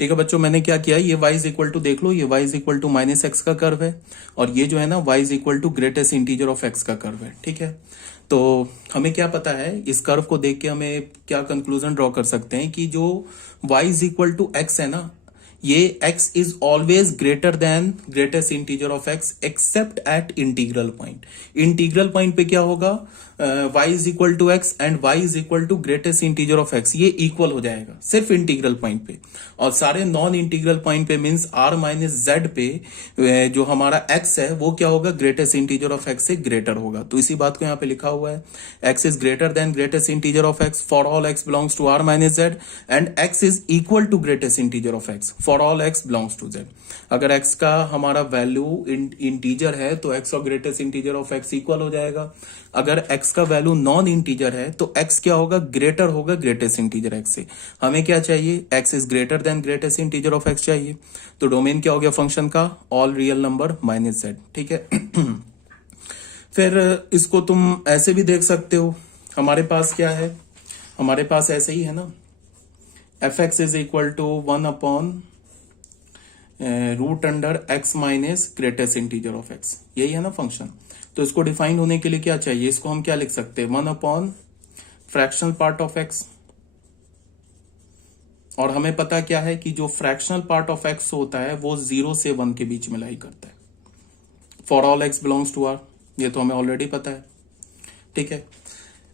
ठीक है बच्चों, मैंने क्या किया, ये y इज इक्वल टू देख लो, ये y is equal to minus x का कर्व है और ये जो है ना y is equal to greatest integer of x का कर्व है। ठीक है, तो हमें क्या पता है, इस कर्व को देख के हमें क्या कंक्लूजन ड्रॉ कर सकते हैं कि जो y is equal to x है ना, ये x is always greater than greatest integer of x except at integral point. Integral point पे क्या होगा, y is equal to x and y is equal to greatest integer of x, ये इक्वल हो जाएगा सिर्फ इंटीग्रल पॉइंट पे। और सारे नॉन इंटीग्रल पॉइंट पे मींस r माइनस जेड पे जो हमारा x है वो क्या होगा, ग्रेटेस्ट इंटीजर ऑफ x से ग्रेटर होगा। तो इसी बात को यहाँ पे लिखा हुआ है, x is greater than greatest integer of x for all x belongs to r minus Z and x is equal to greatest integer of x for all x belongs to z। अगर x का हमारा value integer है तो x और greatest integer of x equal हो जाएगा। अगर x का वैल्यू नॉन इंटीजर है तो x क्या होगा, ग्रेटर होगा ग्रेटेस्ट इंटीजर x से। हमें क्या चाहिए, x is greater than greatest integer of x चाहिए। तो डोमेन क्या हो गया फंक्शन का, all real number minus z। ठीक है फिर इसको तुम ऐसे भी देख सकते हो, हमारे पास क्या है, हमारे पास ऐसे ही है ना, F x is equal to 1 upon root under x minus greatest integer of x, यही है ना फंक्शन। तो इसको डिफाइन होने के लिए क्या चाहिए, इसको हम क्या लिख सकते हैं, 1 upon fractional part of x. और हमें पता क्या है कि जो फ्रैक्शनल पार्ट ऑफ एक्स होता है वो 0 से 1 के बीच में लाई करता है for all x belongs to R, ये तो हमें ऑलरेडी पता है। ठीक है,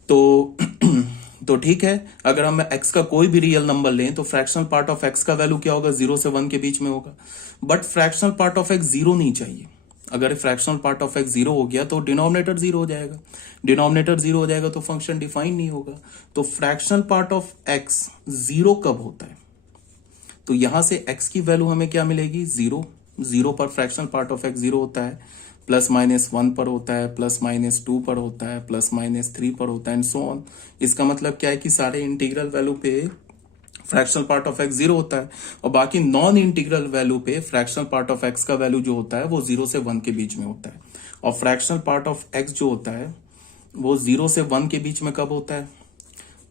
तो ठीक है, अगर हम x का कोई भी रियल नंबर लें तो फ्रैक्शनल पार्ट ऑफ x का वैल्यू क्या होगा, 0 से 1 के बीच में होगा। But fractional part of x 0 नहीं चाहिए। अगर फ्रैक्शनल पार्ट ऑफ x 0 हो गया तो डिनोमिनेटर 0 हो जाएगा, डिनोमिनेटर 0 हो जाएगा तो फंक्शन डिफाइन नहीं होगा। तो फ्रैक्शनल पार्ट ऑफ x 0 कब होता है, तो यहां से x की वैल्यू हमें क्या मिलेगी, 0। 0 पर फ्रैक्शनल पार्ट ऑफ x 0 होता है, प्लस माइनस 1 पर होता है, प्लस माइनस 2 पर होता है, प्लस माइनस 3 पर होता है एंड सो ऑन। इसका मतलब क्या है कि सारे इंटीग्रल वैल्यू पे फ्रैक्शनल पार्ट ऑफ x 0 होता है और बाकी नॉन इंटीग्रल वैल्यू पे फ्रैक्शनल पार्ट ऑफ x का वैल्यू जो होता है वो 0 से 1 के बीच में होता है। और फ्रैक्शनल पार्ट ऑफ x जो होता है वो 0 से 1 के बीच में कब होता है,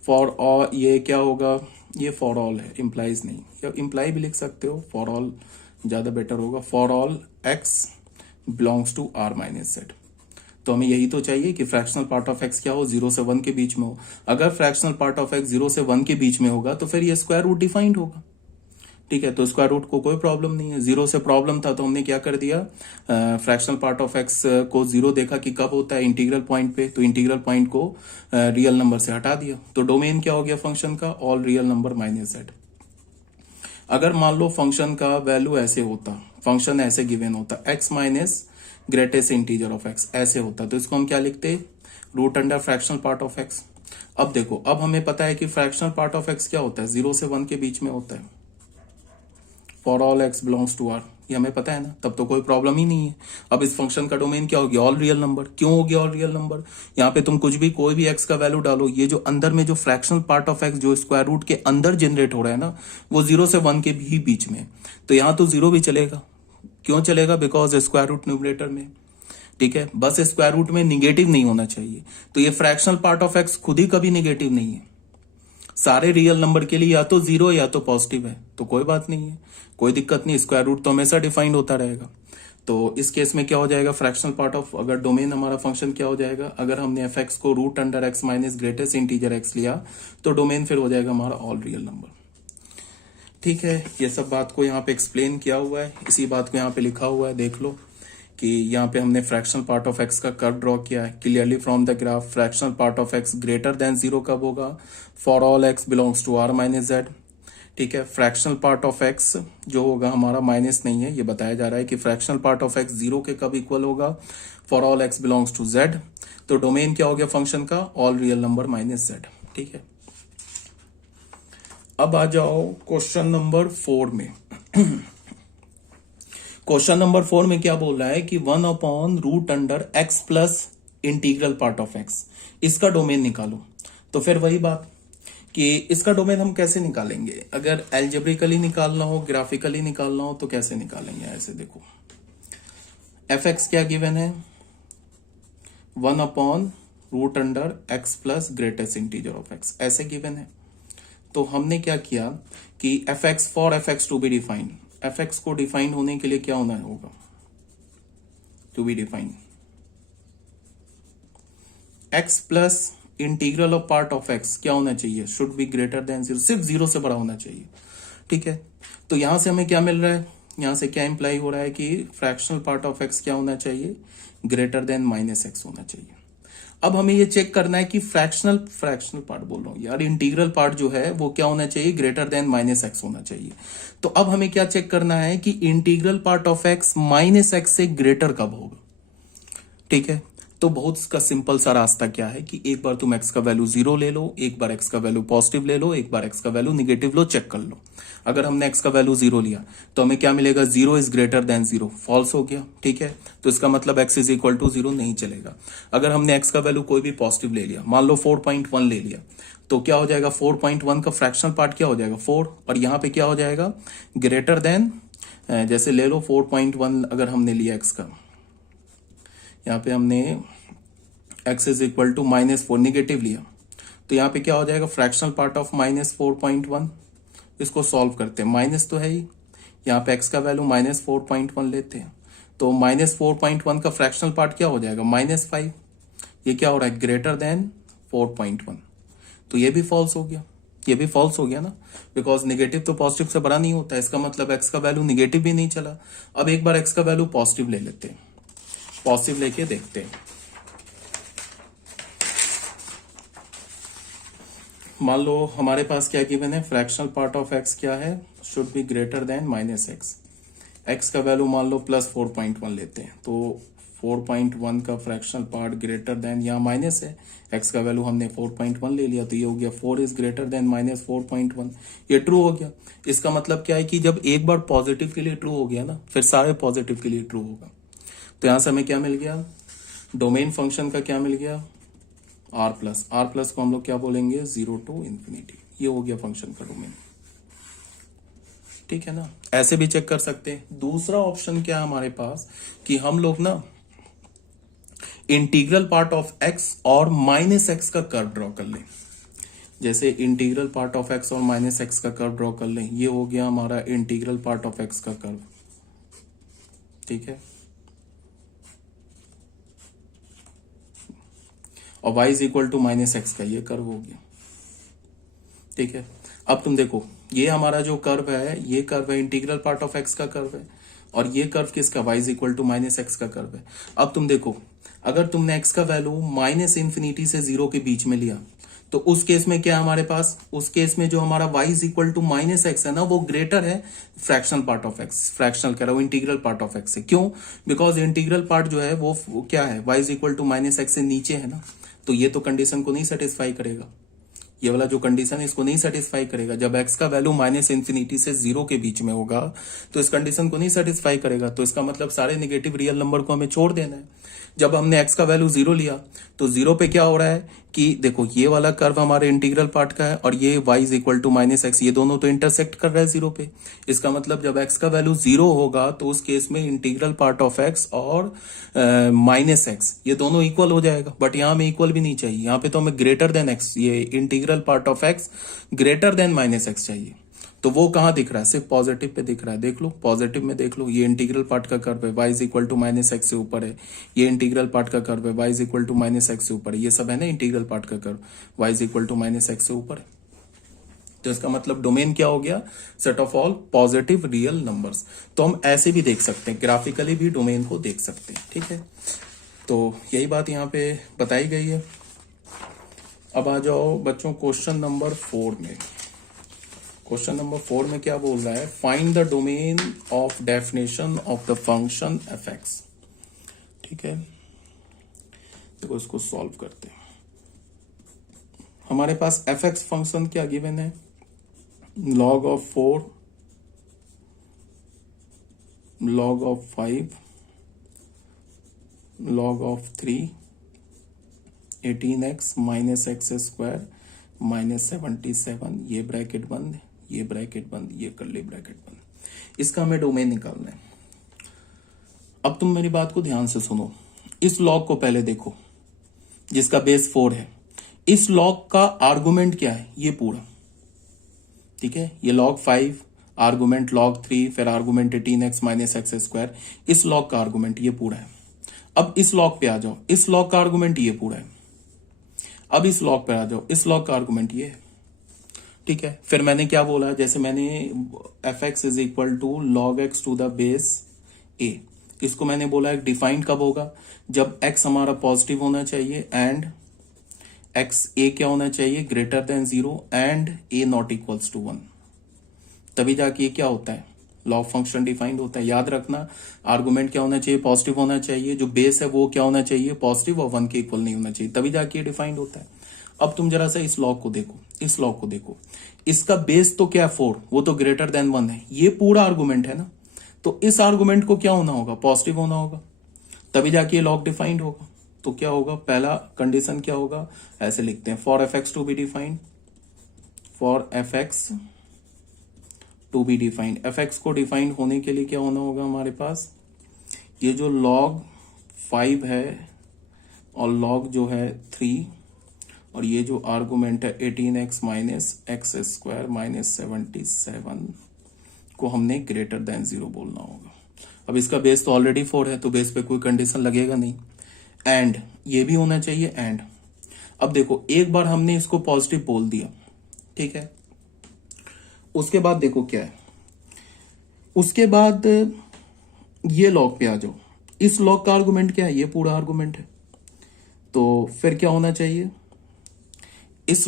फॉर ऑल, ये क्या होगा, ये फॉर ऑल है, इंप्लाइज नहीं, या इंप्लाई भी लिख सकते हो, फॉर ऑल ज्यादा बेटर होगा, for all x belongs to r minus Z. तो हमें यही तो चाहिए कि फ्रैक्शनल पार्ट ऑफ x क्या हो, 0 से 1 के बीच में हो। अगर फ्रैक्शनल पार्ट ऑफ x 0 से 1 के बीच में होगा तो फिर ये स्क्वायर रूट डिफाइंड होगा। ठीक है, तो स्क्वायर रूट को कोई प्रॉब्लम नहीं है, 0 से प्रॉब्लम था तो हमने क्या कर दिया, फ्रैक्शनल पार्ट ऑफ x को 0 देखा कि कब होता है, इंटीग्रल पॉइंट पे, तो इंटीग्रल पॉइंट को रियल नंबर से हटा दिया। तो डोमेन क्या हो गया फंक्शन का, all real number minus Z. अगर मान लो फंक्शन का वैल्यू ऐसे होता, फंक्शन ऐसे गिवन होता, x minus greatest integer of x ऐसे होता, तो इसको हम क्या लिखते, root under fractional part of x। अब देखो, अब हमें पता है कि फ्रैक्शनल पार्ट ऑफ x क्या होता है, 0 से 1 के बीच में होता है for all x belongs to r, ये हमें पता है ना, तब तो कोई प्रॉब्लम ही नहीं है। अब इस फंक्शन का डोमेन क्या हो गया, ऑल रियल नंबर। क्यों हो गया ऑल रियल नंबर, यहाँ पे तुम कुछ भी कोई भी x का वैल्यू डालो, ये जो अंदर में जो फ्रैक्शनल पार्ट ऑफ x जो स्क्वायर रूट के अंदर जनरेट हो रहा है ना, वो 0 से 1 के भी बीच में, तो यहाँ तो 0 भी चलेगा। क्यों चलेगा, बिकॉज स्क्वायर रूट न्यूमरेटर में। ठीक है, बस स्क्वायर रूट में निगेटिव नहीं होना चाहिए। तो ये फ्रैक्शनल पार्ट ऑफ x खुद ही कभी निगेटिव नहीं है, सारे रियल नंबर के लिए या तो 0 या तो पॉजिटिव है, तो कोई बात नहीं है, कोई दिक्कत नहीं, स्क्वायर रूट तो हमेशा डिफाइंड होता रहेगा। तो इस केस में क्या हो जाएगा, फ्रैक्शनल पार्ट ऑफ, अगर डोमेन हमारा फंक्शन क्या हो जाएगा, अगर हमने एफ एक्स को root under x minus greatest integer x लिया तो डोमेन फिर हो जाएगा हमारा ऑल रियल नंबर। ठीक है, ये सब बात को यहाँ पे एक्सप्लेन किया हुआ है, इसी बात को यहाँ पे लिखा हुआ है, देख लो कि यहाँ पे हमने फ्रैक्शनल पार्ट ऑफ एक्स का कर्व ड्रॉ किया है clearly from the graph. Fractional part of x greater than 0 कब होगा, for all x belongs to r minus Z. ठीक है, फ्रैक्शनल पार्ट ऑफ एक्स जो होगा हमारा माइनस नहीं है, ये बताया जा रहा है कि फ्रैक्शनल पार्ट ऑफ एक्स 0 के कब इक्वल होगा, for all x belongs to z। तो डोमेन क्या हो गया फंक्शन का, all real number minus z। ठीक है, अब आ जाओ क्वेश्चन नंबर 4 में। क्वेश्चन नंबर 4 में क्या बोल रहा है कि 1 upon root under x plus integral part of x, इसका डोमेन निकालो। तो फिर वही बात कि इसका डोमेन हम कैसे निकालेंगे, अगर एल्जेब्रिकली निकालना हो, ग्राफिकली निकालना हो, तो कैसे निकालेंगे, ऐसे देखो, एफ एक्स क्या गिवन है, 1 upon root under x plus greatest integer of x, ऐसे गिवन है। तो हमने क्या किया कि F x for F x to be defined, F x को डिफाइन होने के लिए क्या होना होगा, to be defined x plus integral of part of x क्या होना चाहिए, should be greater than zero, सिर्फ जीरो से बड़ा होना चाहिए। ठीक है, तो यहां से हमें क्या मिल रहा है, यहां से क्या इंप्लाई हो रहा है कि फ्रैक्शनल पार्ट ऑफ एक्स क्या होना चाहिए, ग्रेटर देन माइनस एक्स होना चाहिए। अब हमें ये चेक करना है कि फ्रैक्शनल पार्ट बोल रहा हूं यार, इंटीग्रल पार्ट जो है वो क्या होना चाहिए, ग्रेटर देन माइनस एक्स होना चाहिए। तो अब हमें क्या चेक करना है कि integral part of x minus x से ग्रेटर कब होगा। ठीक है, तो बहुत का सिंपल सा रास्ता क्या है कि एक बार तुम एक्स का वैल्यू जीरो ले लो, एक बार एक्स का वैल्यू पॉजिटिव ले लो, एक बार एक्स का वैल्यू निगेटिव लो, चेक कर लो। अगर हमने एक्स का वैल्यू जीरो लिया तो हमें क्या मिलेगा, zero is greater than zero, false हो गया। ठीक है, तो इसका मतलब x is equal to zero नहीं चलेगा। अगर हमने एक्स का वैल्यू कोई भी पॉजिटिव ले लिया, मान लो 4.1 ले लिया, तो क्या हो जाएगा, 4.1 का फ्रैक्शनल पार्ट क्या हो जाएगा 4, और यहां पे क्या हो जाएगा ग्रेटर देन, जैसे ले लो 4.1 अगर हमने लिया एक्स का, यहाँ पे हमने x is equal to -4 negative लिया, तो यहाँ पे क्या हो जाएगा फ्रैक्शनल पार्ट ऑफ -4.1, इसको सॉल्व करते हैं, माइनस तो है ही, यहाँ पे x का वैल्यू -4.1 लेते हैं, तो -4.1 का फ्रैक्शनल पार्ट क्या हो जाएगा -5, ये क्या हो रहा है ग्रेटर देन 4.1, तो ये भी फॉल्स हो गया, ये भी फॉल्स हो गया ना, बिकॉज निगेटिव तो पॉजिटिव से बड़ा नहीं होता, इसका मतलब x का वैल्यू निगेटिव भी नहीं चला। अब एक बार x का वैल्यू पॉजिटिव ले लेते हैं, पॉजिटिव लेके देखते हैं, मान लो हमारे पास क्या गिवन है, फ्रैक्शनल पार्ट ऑफ एक्स क्या है, should be greater then minus x, x का वैल्यू मान लो +4.1 लेते हैं, तो 4.1 का फ्रैक्शनल पार्ट ग्रेटर देन, यहाँ माइनस है, एक्स का वैल्यू हमने 4.1 ले लिया, तो ये हो गया 4 इज ग्रेटर देन -4.1, ये ट्रू हो गया। इसका मतलब क्या है कि जब एक बार पॉजिटिव के लिए ट्रू हो गया ना, फिर सारे पॉजिटिव के लिए ट्रू होगा। तो यहां से हमें क्या मिल गया, डोमेन फंक्शन का क्या मिल गया, आर प्लस को हम लोग क्या बोलेंगे 0 to इंफिनिटी, ये हो गया फंक्शन का डोमेन। ठीक है ना, ऐसे भी चेक कर सकते हैं। दूसरा ऑप्शन क्या है हमारे पास कि हम लोग ना इंटीग्रल पार्ट ऑफ एक्स और -x का कर्व ड्रॉ कर लें, जैसे इंटीग्रल पार्ट ऑफ एक्स और -x का कर्व ड्रॉ कर लें, ये हो गया हमारा इंटीग्रल पार्ट ऑफ एक्स का कर्व। ठीक है, और y is equal to -x का ये कर्व हो गया। ठीक है, अब तुम देखो ये हमारा जो कर्व है, ये कर्व है इंटीग्रल पार्ट ऑफ x का कर्व है, और ये कर्व किसका, y is equal to -x का कर्व है। अब तुम देखो अगर तुमने x का वैल्यू -इंफिनिटी से 0 के बीच में लिया, तो उस केस में क्या हमारे पास, उस केस में जो हमारा y is equal to -x है ना, वो ग्रेटर है fractional part of x, fractional कह रहा हूं इंटीग्रल पार्ट ऑफ x से। क्यों, बिकॉज इंटीग्रल पार्ट जो है वो क्या है, y is equal to -x से नीचे है ना, तो ये तो कंडीशन को नहीं सेटिस्फाई करेगा, ये वाला जो कंडीशन है इसको नहीं सेटिस्फाई करेगा। जब x का वैल्यू -इंफिनिटी से 0 के बीच में होगा तो इस कंडीशन को नहीं सेटिस्फाई करेगा, तो इसका मतलब सारे नेगेटिव रियल नंबर को हमें छोड़ देना है। जब हमने x का वैल्यू 0 लिया तो 0 पे क्या हो रहा है कि देखो ये वाला कर्व हमारे इंटीग्रल पार्ट का है, और ये y is equal to -x, ये दोनों तो इंटरसेक्ट कर रहा है 0 पे। इसका मतलब जब x का वैल्यू 0 होगा तो उस केस में इंटीग्रल पार्ट ऑफ x और -x ये दोनों इक्वल हो जाएगा, बट यहाँ में इक्वल भी नहीं चाहिए, यहाँ पे तो हमें ग्रेटर देन x, ये integral part of x greater than -x चाहिए। तो वो कहाँ दिख रहा है, सिर्फ पॉजिटिव पे दिख रहा है, देख लो पॉजिटिव में देख लो, ये इंटीग्रल पार्ट का कर्व है, y is equal to -x से ऊपर है, ये इंटीग्रल पार्ट का कर्व है, y is equal to -x से ऊपर है, ये सब है ना इंटीग्रल पार्ट का curve, y is equal to -x से ऊपर है। तो इसका मतलब डोमेन क्या हो गया, set of all positive real numbers. तो हम ऐसे भी देख सकते हैं, ग्राफिकली भी डोमेन को देख सकते हैं। ठीक है, तो यही बात यहाँ पे बताई गई है। अब आ जाओ बच्चों क्वेश्चन नंबर 4 में। क्वेश्चन नंबर 4 में क्या बोल रहा है, find the domain of definition of the function F x. ठीक है, देखो इसको सॉल्व करते हैं। हमारे पास एफ एक्स फंक्शन क्या गिवन है, log of 4, log of 5, log of 3, 18x minus x square -77, ये ब्रैकेट बंद, ये ब्रैकेट बंद, ये कर्ली ब्रैकेट बंद। इसका हमें डोमेन निकालना है। अब तुम मेरी बात को ध्यान से सुनो, इस लॉग को पहले देखो जिसका बेस 4 है। इस लॉग का आर्गुमेंट क्या है, ये पूरा ठीक है, ये log 5 आर्गुमेंट log 3 फिर argument 18x minus x square, इस log का आर्गुमेंट ये पूरा है। अब इस log पे आ जाओ, इस log का आर्गुमेंट ये पूरा है। अब इस log पे आ जाओ, इस log का आर्गुमेंट ये है। ठीक है, फिर मैंने क्या बोला, जैसे मैंने fx is equal to log x to the base a, इसको मैंने बोला डिफाइंड कब होगा, जब x हमारा पॉजिटिव होना चाहिए एंड एक्स ए क्या होना चाहिए, greater than 0 and a not equals to 1, तभी जाके ये क्या होता है, लॉग फंक्शन डिफाइंड होता है। याद रखना, आर्गुमेंट क्या होना चाहिए, पॉजिटिव होना चाहिए, जो बेस है वो क्या होना चाहिए, पॉजिटिव और 1 के इक्वल नहीं होना चाहिए, तभी जाके ये डिफाइंड होता है। अब तुम जरा सा इस लॉग को देखो, इस लॉग को देखो, इसका बेस तो क्या 4, वो तो ग्रेटर देन 1 है, ये पूरा आर्गुमेंट है ना, तो इस आर्गुमेंट को क्या होना होगा, पॉजिटिव होना होगा, तभी जाके ये लॉग डिफाइंड होगा। तो क्या होगा, पहला कंडीशन क्या होगा, ऐसे लिखते हैं, for F x to be defined, for F x to be defined, F x को डिफाइंड होने के लिए क्या होना होगा हमारे पास, ये जो log 5 है और log जो है 3 और ये जो आर्गुमेंट है 18x minus x square minus 77 को हमने ग्रेटर देन 0 बोलना होगा। अब इसका बेस तो ऑलरेडी 4 है, तो बेस पे कोई कंडीशन लगेगा नहीं, एंड ये भी होना चाहिए एंड। अब देखो, एक बार हमने इसको पॉजिटिव बोल दिया, ठीक है, उसके बाद देखो क्या है, उसके बाद ये लॉग पे आ जाओ, इस लॉग का आर्गुमेंट क्या है, ये पूरा आर्गुमेंट है, तो फिर क्या होना चाहिए, इस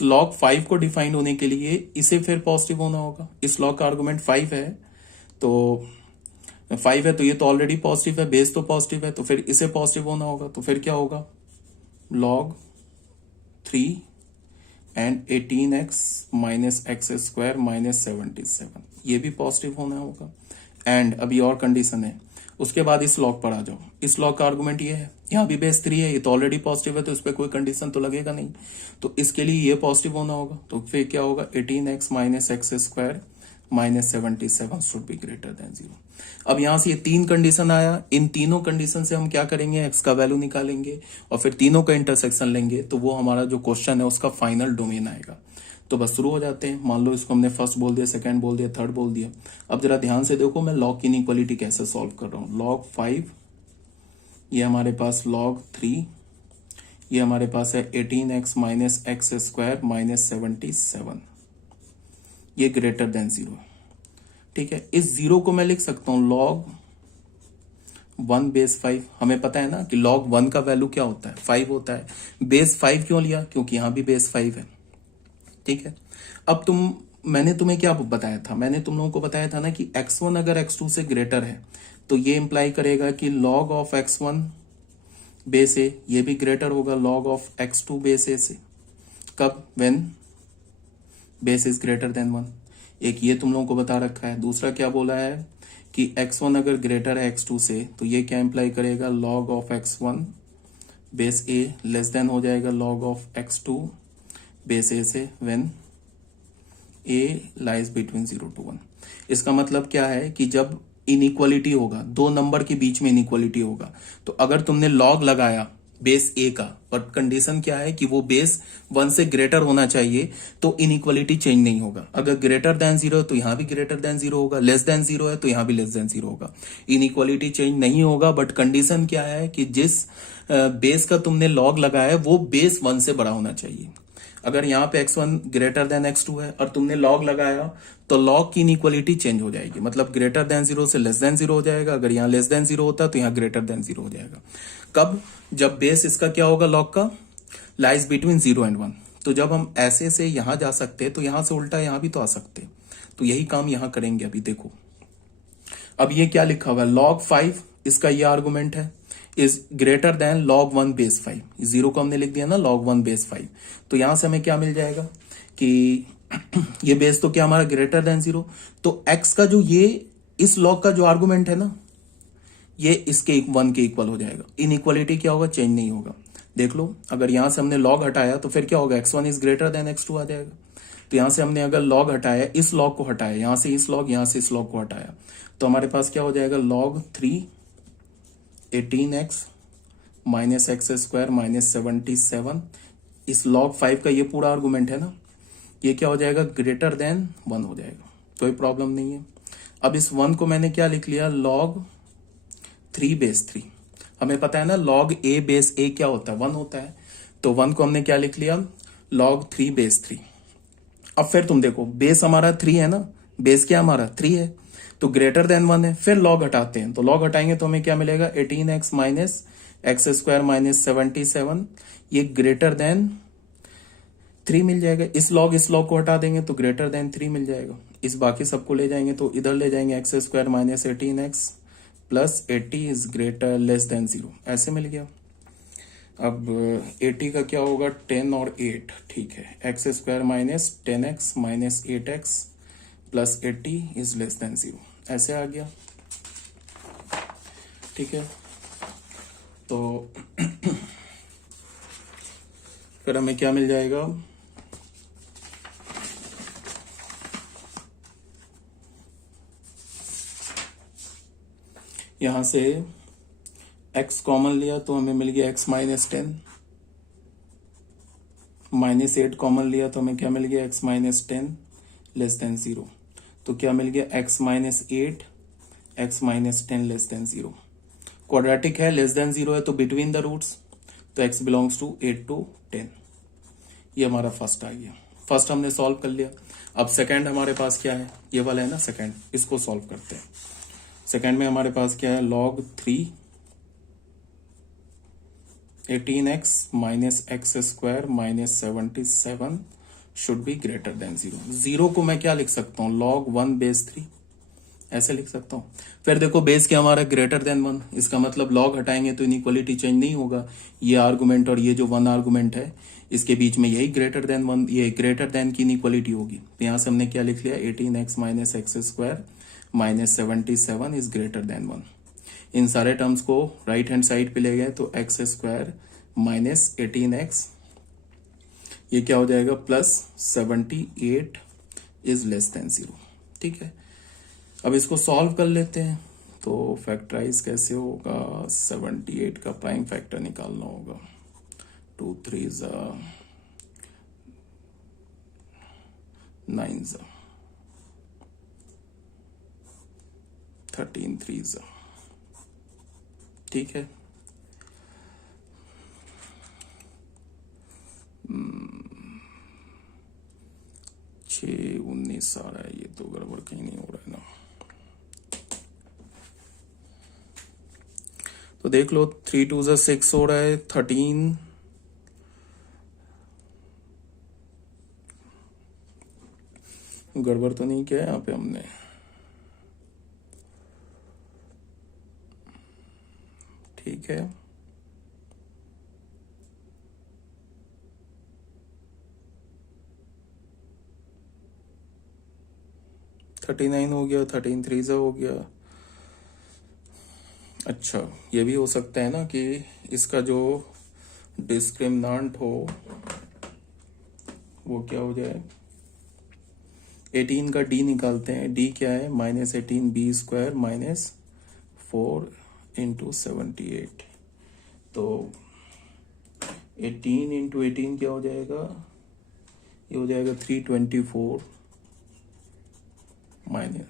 लॉग 5 को डिफाइन होने के लिए इसे फिर पॉजिटिव होना होगा। इस लॉग का आर्गुमेंट 5 है, तो 5 है तो ये तो ऑलरेडी पॉजिटिव है, बेस तो पॉजिटिव है, तो फिर इसे पॉजिटिव होना होगा, तो फिर क्या होगा, log 3 and 18x minus x square minus 77, ये भी पॉजिटिव होना होगा, एंड अभी और कंडीशन है। उसके बाद इस लॉग पर आ जाओ, इस लॉग का आर्गुमेंट ये है, यहाँ भी बेस 3 है, ये तो ऑलरेडी पॉजिटिव है, तो इस पर कोई कंडीशन तो लगेगा नहीं, तो इसके लिए ये पॉजिटिव होना होगा, तो फिर क्या होगा, 18x minus x square minus 77 should be greater than 0। अब यहां से ये 3 कंडीशन आया, इन तीनों कंडीशन से हम क्या करेंगे, x का वैल्यू निकालेंगे और फिर तीनों का इंटरसेक्शन लेंगे, तो वो हमारा जो क्वेश्चन है उसका फाइनल डोमेन आएगा। तो बस शुरू हो जाते हैं। मान लो इसको हमने फर्स्ट बोल दिया, सेकंड बोल दिया, थर्ड बोल दिया। अब जरा ध्यान से देखो मैं लॉग की इनइक्वालिटी कैसे सॉल्व कर रहा हूं। log 5, ये हमारे पास log 3, ये हमारे पास है 18x minus x square minus 77, ये ग्रेटर देन 0। ठीक है, इस 0 को मैं लिख सकता हूं log 1 बेस 5। हमें पता है ना कि log 1 का वैल्यू क्या होता है, 5 होता है। बेस 5 क्यों लिया, क्योंकि यहां भी बेस 5 है। ठीक है, अब मैंने तुम्हें क्या बताया था, मैंने तुम लोगों को बताया था ना कि x1 अगर x2 से ग्रेटर है तो ये इंप्लाई करेगा कि log ऑफ x1 बेस ए ये भी ग्रेटर होगा log ऑफ x2 बेस ए से। कब, when base is greater then 1। एक ये तुम लोगों को बता रखा है। दूसरा क्या बोला है कि x1 अगर ग्रेटर है x2 से तो ये क्या इंप्लाई करेगा, log of x1 base A less than हो जाएगा log ऑफ x2 बेस ए से when a lies between 0 to 1। इसका मतलब क्या है कि जब इनइक्वालिटी होगा, दो नंबर के बीच में इनइक्वालिटी होगा, तो अगर तुमने लॉग लगाया बेस a का, बट कंडीशन क्या है कि वो बेस 1 से ग्रेटर होना चाहिए, तो इनइक्वालिटी चेंज नहीं होगा। अगर ग्रेटर देन 0 है तो यहां भी ग्रेटर देन 0 होगा, लेस देन 0 है तो यहां भी लेस देन 0 होगा। इनइक्वालिटी चेंज नहीं होगा, बट कंडीशन क्या है कि जिस बेस का तुमने लॉग लगाया है वो बेस 1 से बड़ा होना चाहिए। अगर यहाँ पे x1 ग्रेटर देन x2 है और तुमने लॉग लगाया तो लॉग की इनइक्वालिटी चेंज हो जाएगी, मतलब ग्रेटर देन 0 से लेस देन 0 हो जाएगा। अगर यहाँ लेस देन 0 होता तो यहाँ ग्रेटर देन 0 हो जाएगा। कब, जब बेस इसका क्या होगा, लॉग का लाइज बिटवीन 0 एंड 1। तो जब हम ऐसे से यहां जा सकते हैं तो यहां से उल्टा यहां भी तो आ सकते हैं, तो यही काम यहां करेंगे। अभी देखो, अब ये क्या लिखा हुआ है, log 5 इसका ये आर्गुमेंट है, is greater then log 1 base 5। 0 को हमने लिख दिया ना log 1 बेस 5, तो यहां से हमें क्या मिल जाएगा कि ये बेस तो क्या हमारा ग्रेटर देन 0, तो x का जो ये इस log का जो आर्गुमेंट है ना, ये इसके 1 के इक्वल हो जाएगा। इनइक्वालिटी क्या होगा, चेंज नहीं होगा। देख लो, अगर यहां से हमने log हटाया तो फिर क्या होगा, x1 is greater then x2 आ जाएगा। तो यहां से हमने अगर log हटाया, इस log को हटाया, यहां से इस log, यहां से इस log को हटाया, तो हमारे पास क्या हो जाएगा, log 3 18x minus x square minus 77। इस log 5 का ये पूरा आर्गुमेंट है ना, ये क्या हो जाएगा, ग्रेटर देन 1 हो जाएगा, कोई प्रॉब्लम नहीं है। अब इस 1 को मैंने क्या लिख लिया, log 3/3। हमें पता है ना log a बेस a क्या होता है, 1 होता है, तो 1 को हमने क्या लिख लिया, log 3/3। अब फिर तुम देखो बेस हमारा 3 है ना, बेस क्या हमारा 3 है, तो ग्रेटर देन 1 है, फिर log हटाते हैं, तो log हटाएंगे तो हमें क्या मिलेगा, 18x minus x square minus 77, ये ग्रेटर देन 3 मिल जाएगा। इस लॉग को हटा देंगे तो ग्रेटर देन 3 मिल जाएगा। इस बाकी सबको ले जाएंगे तो इधर ले जाएंगे, x square minus 18x plus 80 is greater less than 0, ऐसे मिल गया। अब 80 का क्या होगा, 10 और 8, ठीक है, x square minus 10x minus 8x plus 80 is less than 0, ऐसे आ गया, ठीक है। तो फिर हमें क्या मिल जाएगा, यहां से x कॉमन लिया तो हमें मिल गया x माइनस 10, माइनस 8 कॉमन लिया तो हमें क्या मिल गया, x माइनस 10 लेस देन 0, तो क्या मिल गया, x minus 8 x minus 10 less than 0। Quadratic है, लेस देन 0 है तो बिटवीन द रूट्स, तो x बिलोंग्स टू 8 to 10। ये हमारा फर्स्ट आ गया, फर्स्ट हमने सॉल्व कर लिया। अब सेकंड हमारे पास क्या है, ये वाला है ना सेकंड, इसको सॉल्व करते हैं। सेकंड में हमारे पास क्या है, log 3 18x minus x square minus 77 should be greater than 0। 0 को मैं क्या लिख सकता हूं, log 1/3, ऐसे लिख सकता हूं। फिर देखो बेस क्या हमारा, ग्रेटर देन 1, इसका मतलब log हटाएंगे तो इनइक्वालिटी चेंज नहीं होगा, ये आर्गुमेंट और ये जो 1 आर्गुमेंट है इसके बीच में यही ग्रेटर देन 1, ये ग्रेटर देन की इनइक्वालिटी होगी। तो यहां से हमने क्या लिख लिया, 18x minus x square minus 77 is greater then 1। इन सारे टर्म्स को राइट हैंड साइड पे ले गए तो एक्स स्क्वायर माइनस 18x, ये क्या हो जाएगा, प्लस 78 इज लेस देन 0, ठीक है। अब इसको सॉल्व कर लेते हैं, तो फैक्टराइज कैसे होगा, 78 का प्राइम फैक्टर निकालना होगा, 2 3 9 13 3, ठीक है। 6 19 आ रहा है, ये तो गड़बड़ कहीं नहीं हो रहा है ना। तो देख लो 3 2 6 हो रहा है, 13 गड़बड़ तो नहीं किया यहाँ पे हमने, ठीक है। थर्टी 9 हो गया, 13 3 हो गया। अच्छा ये भी हो सकता है ना कि इसका जो डिस्क्रिमिनांट हो वो क्या हो जाए, 18 का d निकालते हैं, d क्या है, minus 18 B square minus 4 into 78, तो 18 इंटू 18 क्या हो जाएगा, ये हो जाएगा 324 माइनस,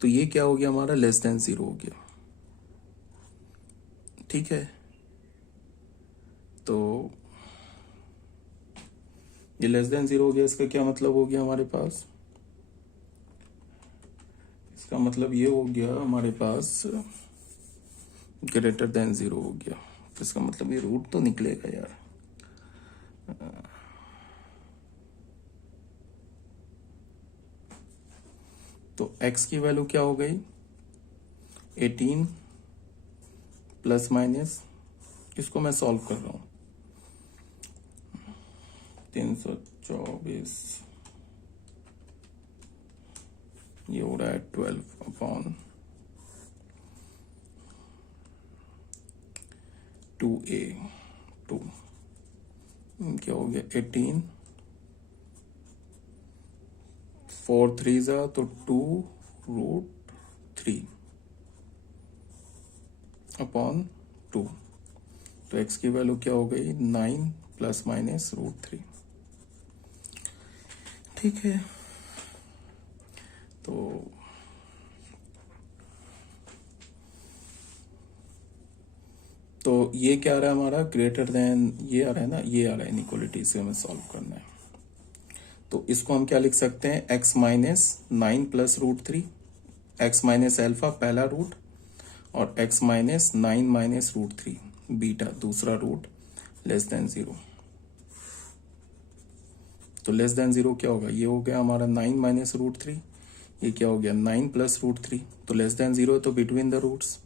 तो ये क्या हो गया हमारा, लेस देन 0 हो गया, ठीक है। तो ये लेस देन 0 हो गया, इसका क्या मतलब हो गया हमारे पास, इसका मतलब ये हो गया हमारे पास ग्रेटर देन 0 हो गया। तो इसका मतलब ये रूट तो निकलेगा यार, तो x की वैल्यू क्या हो गई, 18 प्लस माइनस, इसको मैं सॉल्व कर रहा हूं, 324 ये हो रहा है 12 अपॉन 2a 2, क्या हो गया 18, 4 3 तो 2 रूट 3, अपॉन 2। तो x की वैल्यू क्या हो गई 9 प्लस माइनस √3। ठीक है, तो ये क्या आ रहा है हमारा ग्रेटर देन, ये आ रहा है ना, ये आ रहा है इनइक्वालिटी, से हमें सॉल्व करना है। तो इसको हम क्या लिख सकते हैं, x minus 9 plus √3, x minus alpha पहला रूट और x माइनस 9 माइनस √3 बीटा दूसरा रूट लेस देन 0। तो लेस देन 0 क्या होगा, ये हो गया हमारा 9 माइनस √3, ये क्या हो गया 9 प्लस √3। तो लेस देन 0 तो बिटवीन द रूट्स,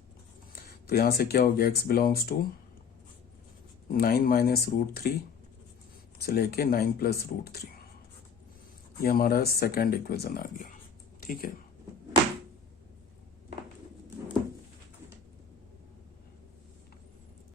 तो यहां से क्या हो गया x बिलोंग्स टू 9 माइनस √3 से लेके 9 प्लस √3। ये हमारा सेकंड इक्वेशन आ गया। ठीक है।